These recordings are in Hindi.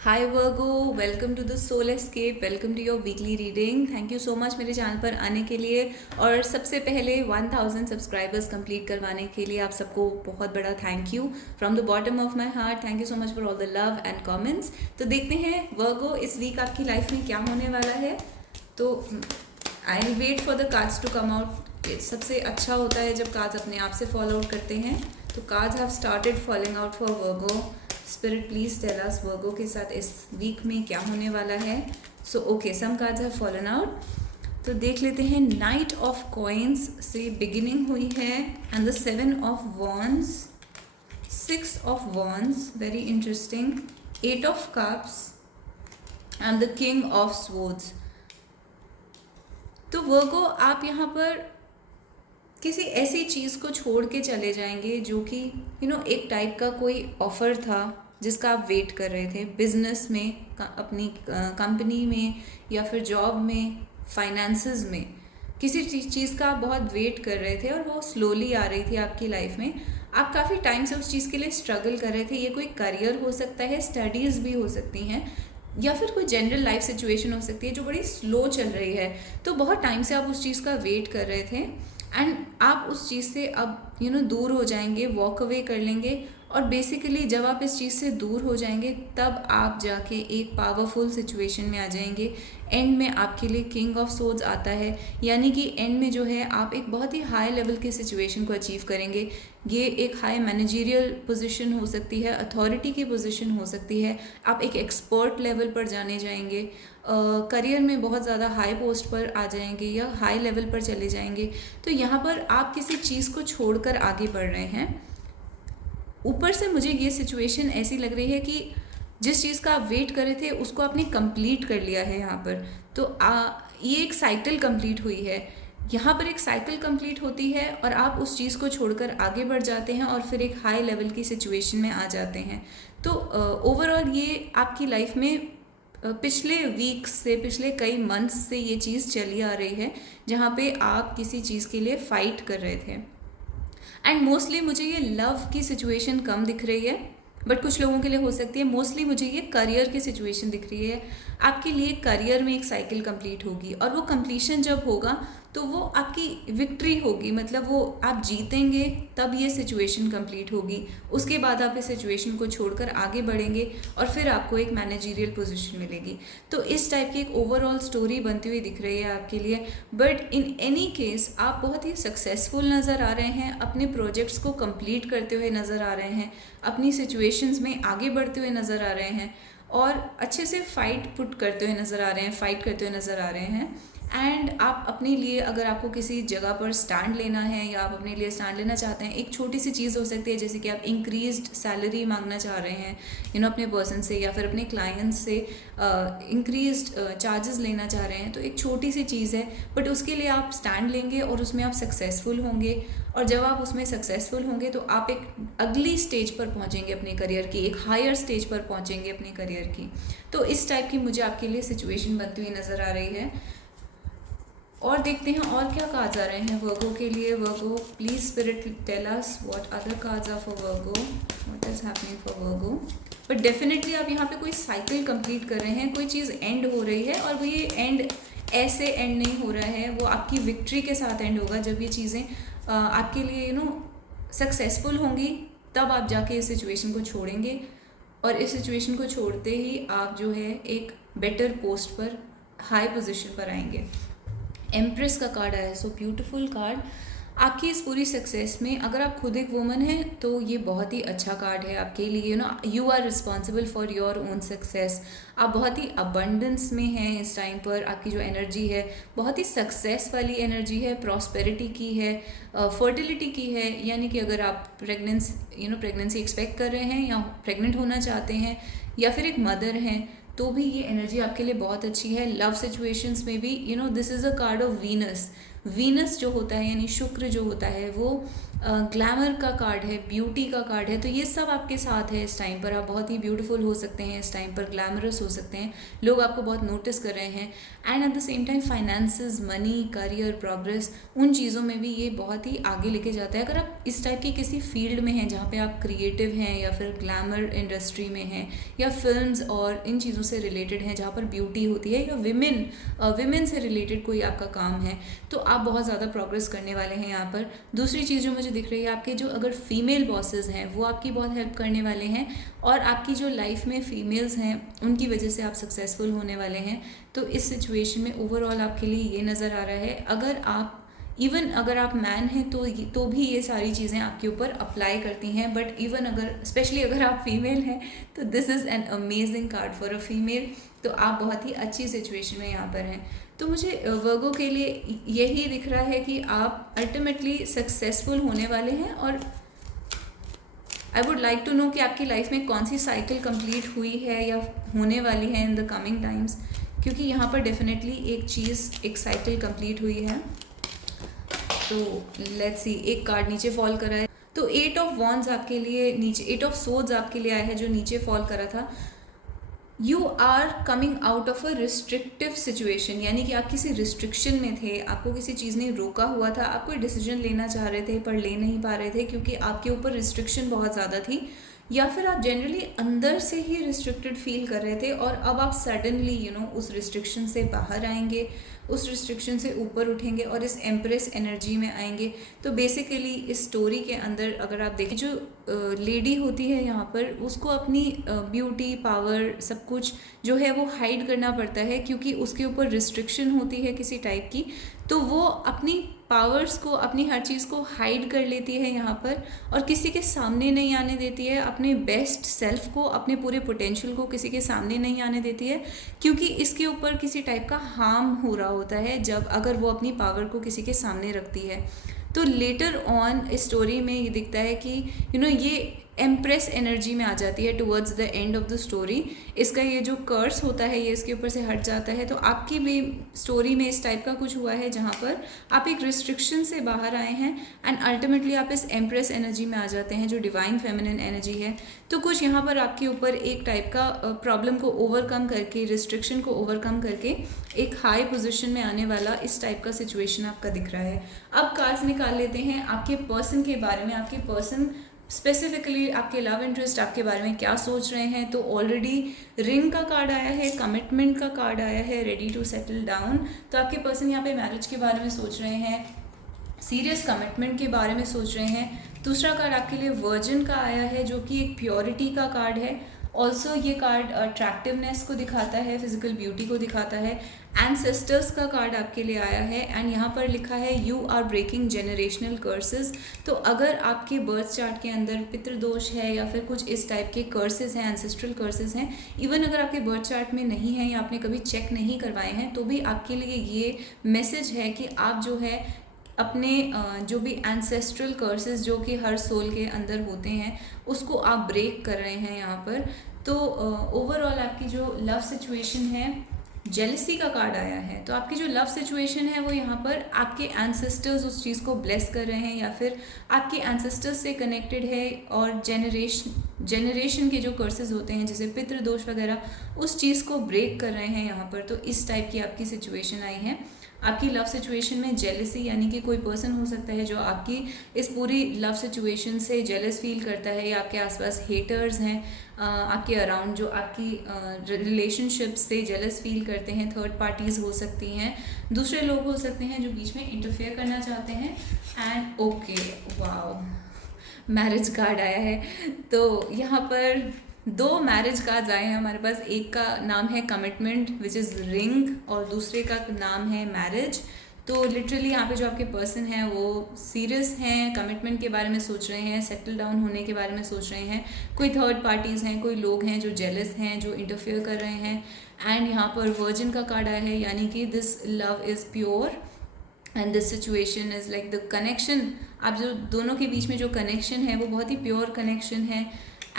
Hi Virgo, welcome to the soul escape. Welcome to your weekly reading. Thank you so much मेरे चैनल पर आने के लिए। और सबसे पहले 1000 सब्सक्राइबर्स कंप्लीट करवाने के लिए आप सबको बहुत बड़ा thank you from the bottom of my heart. Thank you so much for all the love and comments. तो देखते हैं वर्गो इस वीक आपकी लाइफ में क्या होने वाला है। तो I will wait for the cards to come out. सबसे अच्छा होता है जब कार्ड्स अपने आप से फॉलो आउट करते हैं। तो cards have started following out for Virgo. Spirit please tell us Virgo के साथ इस वीक में क्या होने वाला है। So okay, some cards have fallen out. तो देख लेते हैं। नाइट ऑफ कॉइन्स से बिगिनिंग हुई है and the 7 of wands, 6 of wands, very interesting, 8 of cups and the king of swords. तो वर्गो आप यहाँ पर किसी ऐसी चीज़ को छोड़ के चले जाएंगे जो कि एक टाइप का कोई ऑफ़र था जिसका आप वेट कर रहे थे, बिजनेस में, अपनी कंपनी में, या फिर जॉब में, फाइनेंसेस में। किसी चीज़ का आप बहुत वेट कर रहे थे और वो स्लोली आ रही थी आपकी लाइफ में। आप काफ़ी टाइम से उस चीज़ के लिए स्ट्रगल कर रहे थे। ये कोई करियर हो सकता है, स्टडीज़ भी हो सकती हैं, या फिर कोई जनरल लाइफ सिचुएशन हो सकती है जो बड़ी स्लो चल रही है। तो बहुत टाइम से आप उस चीज़ का वेट कर रहे थे एंड आप उस चीज़ से अब दूर हो जाएंगे, वॉक अवे कर लेंगे। और बेसिकली जब आप इस चीज़ से दूर हो जाएंगे तब आप जाके एक पावरफुल सिचुएशन में आ जाएंगे। एंड में आपके लिए किंग ऑफ सोर्ड्स आता है, यानी कि एंड में जो है आप एक बहुत ही हाई लेवल की सिचुएशन को अचीव करेंगे। ये एक हाई मैनेजरियल पोजीशन हो सकती है, अथॉरिटी की पोजीशन हो सकती है, आप एक एक्सपर्ट लेवल पर जाने जाएंगे, करियर में बहुत ज़्यादा हाई पोस्ट पर आ जाएंगे या हाई लेवल पर चले जाएंगे। तो यहाँ पर आप किसी चीज़ को छोड़कर आगे बढ़ रहे हैं। ऊपर से मुझे ये सिचुएशन ऐसी लग रही है कि जिस चीज़ का आप वेट कर रहे थे उसको आपने कंप्लीट कर लिया है यहाँ पर। तो ये एक साइकिल कंप्लीट हुई है। यहाँ पर एक साइकिल कंप्लीट होती है और आप उस चीज़ को छोड़कर आगे बढ़ जाते हैं और फिर एक हाई लेवल की सिचुएशन में आ जाते हैं। तो ओवरऑल ये आपकी लाइफ में पिछले वीक्स से, पिछले कई मंथ्स से ये चीज़ चली आ रही है जहाँ पे आप किसी चीज़ के लिए फ़ाइट कर रहे थे। एंड मोस्टली मुझे ये लव की सिचुएशन कम दिख रही है, बट कुछ लोगों के लिए हो सकती है। मोस्टली मुझे ये करियर की सिचुएशन दिख रही है। आपके लिए करियर में एक साइकिल कंप्लीट होगी और वो कंप्लीशन जब होगा तो वो आपकी विक्ट्री होगी, मतलब वो आप जीतेंगे तब ये सिचुएशन कंप्लीट होगी। उसके बाद आप इस सिचुएशन को छोड़कर आगे बढ़ेंगे और फिर आपको एक मैनेजरियल पोजीशन मिलेगी। तो इस टाइप की एक ओवरऑल स्टोरी बनती हुई दिख रही है आपके लिए। बट इन एनी केस आप बहुत ही सक्सेसफुल नज़र आ रहे हैं, अपने प्रोजेक्ट्स को कंप्लीट करते हुए नज़र आ रहे हैं, अपनी सिचुएशंस में आगे बढ़ते हुए नज़र आ रहे हैं और अच्छे से फाइट पुट करते हुए नज़र आ रहे हैं, फाइट करते हुए नज़र आ रहे हैं। एंड आप अपने लिए, अगर आपको किसी जगह पर स्टैंड लेना है या आप अपने लिए स्टैंड लेना चाहते हैं, एक छोटी सी चीज़ हो सकती है जैसे कि आप इंक्रीज्ड सैलरी मांगना चाह रहे हैं अपने पर्सन से, या फिर अपने क्लाइंट से इंक्रीज्ड चार्जेस लेना चाह रहे हैं। तो एक छोटी सी चीज़ है, बट उसके लिए आप स्टैंड लेंगे और उसमें आप सक्सेसफुल होंगे। और जब आप उसमें सक्सेसफुल होंगे तो आप एक अगली स्टेज पर पहुंचेंगे अपने करियर की, एक हायर स्टेज पर पहुंचेंगे अपने करियर की। तो इस टाइप की मुझे आपके लिए सिचुएशन बनती हुई नज़र आ रही है। और देखते हैं और क्या कार्ड्स आ रहे हैं वर्गो के लिए। Virgo please spirit tell us what other cards are for Virgo, what is happening for Virgo. But definitely आप यहाँ पे कोई साइकिल कंप्लीट कर रहे हैं, कोई चीज़ एंड हो रही है और वो ये एंड ऐसे एंड नहीं हो रहा है, वो आपकी विक्ट्री के साथ एंड होगा। जब ये चीज़ें आपके लिए सक्सेसफुल होंगी तब आप जाके इस सिचुएशन को छोड़ेंगे और इस सिचुएशन को छोड़ते ही आप जो है एक बेटर पोस्ट पर, हाई पोजीशन पर आएंगे। एम्प्रेस का कार्ड आया है, सो ब्यूटीफुल कार्ड। आपकी इस पूरी सक्सेस में अगर आप खुद एक वुमन हैं तो ये बहुत ही अच्छा कार्ड है आपके लिए। You are responsible for your own success. आप बहुत ही अबंडेंस में हैं इस टाइम पर। आपकी जो एनर्जी है बहुत ही सक्सेस वाली एनर्जी है, प्रॉस्पेरिटी की है, फर्टिलिटी की है। यानी कि अगर आप प्रेगनेंसी एक्सपेक्ट कर रहे हैं या प्रेग्नेंट होना चाहते हैं या फिर एक मदर हैं तो भी ये एनर्जी आपके लिए बहुत अच्छी है। लव सिचुएशंस में भी this is a card of Venus. Venus जो होता है यानी शुक्र जो होता है वो ग्लैमर का कार्ड है, ब्यूटी का कार्ड है, तो ये सब आपके साथ है इस टाइम पर। आप बहुत ही ब्यूटीफुल हो सकते हैं इस टाइम पर, ग्लैमरस हो सकते हैं, लोग आपको बहुत नोटिस कर रहे हैं। And at the same time finances, money, career, progress, उन चीज़ों में भी ये बहुत ही आगे लेके जाता है। अगर आप इस टाइप की किसी फील्ड में हैं जहाँ पे आप क्रिएटिव हैं या फिर ग्लैमर इंडस्ट्री में हैं या फिल्म्स और इन चीज़ों से रिलेटेड हैं जहाँ पर ब्यूटी होती है, या विमेन से रिलेटेड कोई आपका काम है, तो आप बहुत ज़्यादा प्रोग्रेस करने वाले हैं यहाँ पर। दूसरी चीज़ जो मुझे दिख रही है, आपके जो अगर फीमेल बॉसेस हैं वो आपकी बहुत हेल्प करने वाले हैं, और आपकी जो लाइफ में फीमेल्स हैं उनकी वजह से आप सक्सेसफुल होने वाले हैं। तो इस सिचुएशन में ओवरऑल आपके लिए ये नज़र आ रहा है। अगर आप मैन हैं तो भी ये सारी चीज़ें आपके ऊपर अप्लाई करती हैं, बट इवन अगर स्पेशली अगर आप फीमेल हैं तो this is an amazing card for a female. तो आप बहुत ही अच्छी सिचुएशन में यहाँ पर हैं। तो मुझे वर्गो के लिए यही दिख रहा है कि आप अल्टीमेटली सक्सेसफुल होने वाले हैं, और I would like to know कि आपकी लाइफ में कौन सी साइकिल कंप्लीट हुई है या होने वाली है इन द कमिंग टाइम्स, क्योंकि यहाँ पर डेफिनेटली एक साइकिल कंप्लीट हुई है। तो लेट्स सी, एक कार्ड नीचे फॉल करा है, तो 8 ऑफ वॉन्ड्स आपके लिए नीचे, 8 ऑफ सोर्ड्स आपके लिए आया है जो नीचे फॉल करा था। You are coming out of a restrictive situation, यानी कि आप किसी रिस्ट्रिक्शन में थे, आपको किसी चीज़ ने रोका हुआ था, आप कोई डिसीजन लेना चाह रहे थे पर ले नहीं पा रहे थे क्योंकि आपके ऊपर रिस्ट्रिक्शन बहुत ज़्यादा थी, या फिर आप जनरली अंदर से ही रिस्ट्रिक्टेड फील कर रहे थे, और अब आप सडनली उस रिस्ट्रिक्शन से बाहर आएंगे, उस रिस्ट्रिक्शन से ऊपर उठेंगे और इस एम्प्रेस एनर्जी में आएंगे। तो बेसिकली इस स्टोरी के अंदर अगर आप देखें, जो लेडी होती है यहाँ पर, उसको अपनी ब्यूटी, पावर, सब कुछ जो है वो हाइड करना पड़ता है, क्योंकि उसके ऊपर रिस्ट्रिक्शन होती है किसी टाइप की, तो वो अपनी पावर्स को, अपनी हर चीज़ को हाइड कर लेती है यहाँ पर, और किसी के सामने नहीं आने देती है, अपने बेस्ट सेल्फ को, अपने पूरे पोटेंशियल को किसी के सामने नहीं आने देती है, क्योंकि इसके ऊपर किसी टाइप का हार्म हो रहा होता है जब अगर वो अपनी पावर को किसी के सामने रखती है। तो लेटर ऑन स्टोरी में ये दिखता है कि ये एम्प्रेस एनर्जी में आ जाती है towards the end of the story. इसका ये जो कर्स होता है ये इसके ऊपर से हट जाता है। तो आपकी भी स्टोरी में इस टाइप का कुछ हुआ है जहाँ पर आप एक रिस्ट्रिक्शन से बाहर आए हैं एंड अल्टीमेटली आप इस एम्प्रेस एनर्जी में आ जाते हैं जो डिवाइन फेमिनिन एनर्जी है। तो कुछ यहाँ पर आपके ऊपर एक टाइप का प्रॉब्लम को ओवरकम करके, रिस्ट्रिक्शन को ओवरकम करके एक हाई पोजीशन में आने वाला इस टाइप का सिचुएशन आपका दिख रहा है। अब कार्ड्स निकाल लेते हैं आपके पर्सन के बारे में। आपके पर्सन स्पेसिफिकली आपके लव इंटरेस्ट आपके बारे में क्या सोच रहे हैं। तो ऑलरेडी रिंग का कार्ड आया है, कमिटमेंट का कार्ड आया है, रेडी टू सेटल डाउन। तो आपके पर्सन यहाँ पे मैरिज के बारे में सोच रहे हैं, सीरियस कमिटमेंट के बारे में सोच रहे हैं। दूसरा कार्ड आपके लिए वर्जिन का आया है जो कि एक प्योरिटी का कार्ड है। ऑल्सो ये कार्ड अट्रैक्टिवनेस को दिखाता है, फिजिकल ब्यूटी को दिखाता है। एंसेस्टर्स का कार्ड आपके लिए आया है एंड यहाँ पर लिखा है you are breaking generational curses. तो अगर आपके बर्थ चार्ट के अंदर पितृदोष है या फिर कुछ इस टाइप के कर्सेस हैं, एंसेस्ट्रल कर्सेस हैं, इवन अगर आपके बर्थ चार्ट में नहीं है या आपने कभी चेक नहीं करवाए हैं, तो भी आपके लिए ये मैसेज है कि आप जो है अपने जो भी एंसेस्ट्रल कर्सेस जो कि हर सोल के अंदर होते हैं उसको आप ब्रेक कर रहे हैं यहाँ पर। तो ओवरऑल आपकी जो लव सिचुएशन है, जेलसी का कार्ड आया है। तो आपकी जो लव सिचुएशन है वो यहाँ पर आपके एंसेस्टर्स उस चीज़ को ब्लेस कर रहे हैं या फिर आपके एंसेस्टर्स से कनेक्टेड है, और जेनरेशन के जो कर्सेस होते हैं जैसे पितृदोष वगैरह, उस चीज़ को ब्रेक कर रहे हैं यहाँ पर। तो इस टाइप की आपकी सिचुएशन आई है। आपकी लव सिचुएशन में जेलसी यानी कि कोई पर्सन हो सकता है जो आपकी इस पूरी लव सिचुएशन से जेलस फील करता है, या आपके आसपास हेटर्स हैं आपके अराउंड जो आपकी रिलेशनशिप से जेलस फील करते हैं। थर्ड पार्टीज़ हो सकती हैं, दूसरे लोग हो सकते हैं जो बीच में इंटरफेयर करना चाहते हैं। And okay, wow, marriage card आया है। तो यहाँ पर 2 मैरिज कार्ड्स आए हैं हमारे पास। एक का नाम है कमिटमेंट विच इज़ रिंग, और दूसरे का नाम है मैरिज। तो लिटरली यहाँ पे जो आपके पर्सन हैं वो सीरियस हैं, कमिटमेंट के बारे में सोच रहे हैं, सेटल डाउन होने के बारे में सोच रहे हैं। कोई थर्ड पार्टीज़ हैं, कोई लोग हैं जो जेलस हैं, जो इंटरफेयर कर रहे हैं। एंड यहाँ पर वर्जिन का कार्ड आया है, यानी कि this love is pure and this situation is like the connection. आप जो दोनों के बीच में जो कनेक्शन है वो बहुत ही प्योर कनेक्शन है।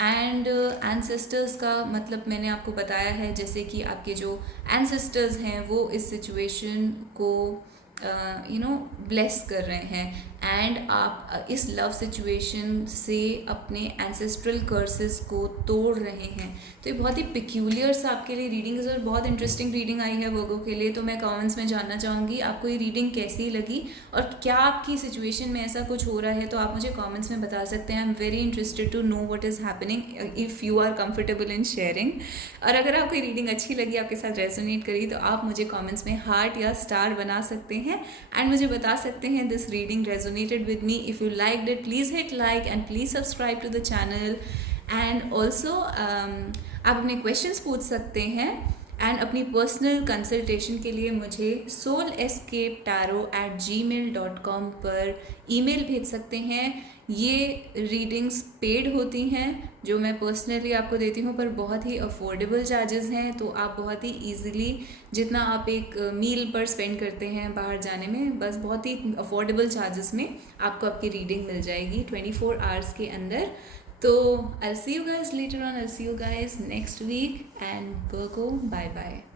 एंड एंसेस्टर्स का मतलब मैंने आपको बताया है, जैसे कि आपके जो एंसेस्टर्स हैं वो इस सिचुएशन को ब्लेस कर रहे हैं एंड आप इस लव सिचुएशन से अपने एंसेस्ट्रल कर्सेस को तोड़ रहे हैं। तो ये बहुत ही पिक्यूलियर सा आपके लिए रीडिंग है और बहुत इंटरेस्टिंग रीडिंग आई है वर्गो के लिए। तो मैं कमेंट्स में जानना चाहूँगी आपको ये रीडिंग कैसी लगी और क्या आपकी सिचुएशन में ऐसा कुछ हो रहा है, तो आप मुझे कमेंट्स में बता सकते हैं। I am very interested to know what is happening if you are comfortable in sharing. और अगर आपको ये रीडिंग अच्छी लगी, आपके साथ रेजोनेट करी, तो आप मुझे कमेंट्स में हार्ट या स्टार बना सकते हैं एंड मुझे बता सकते हैं this reading resonated with me. If you liked it, please hit like and please subscribe to the channel. And also आप अपने questions पूछ सकते हैं एंड अपनी पर्सनल कंसल्टेशन के लिए मुझे soulescapetarot@gmail.com पर ईमेल भेज सकते हैं। ये रीडिंग्स पेड होती हैं जो मैं पर्सनली आपको देती हूँ, पर बहुत ही अफोर्डेबल चार्जेस हैं। तो आप बहुत ही इजीली, जितना आप एक मील पर स्पेंड करते हैं बाहर जाने में, बस बहुत ही अफोर्डेबल चार्जेस में आपको आपकी रीडिंग मिल जाएगी 24 आवर्स के अंदर। तो I'll see you guys later on. I'll see you guys next week and Virgo, bye bye.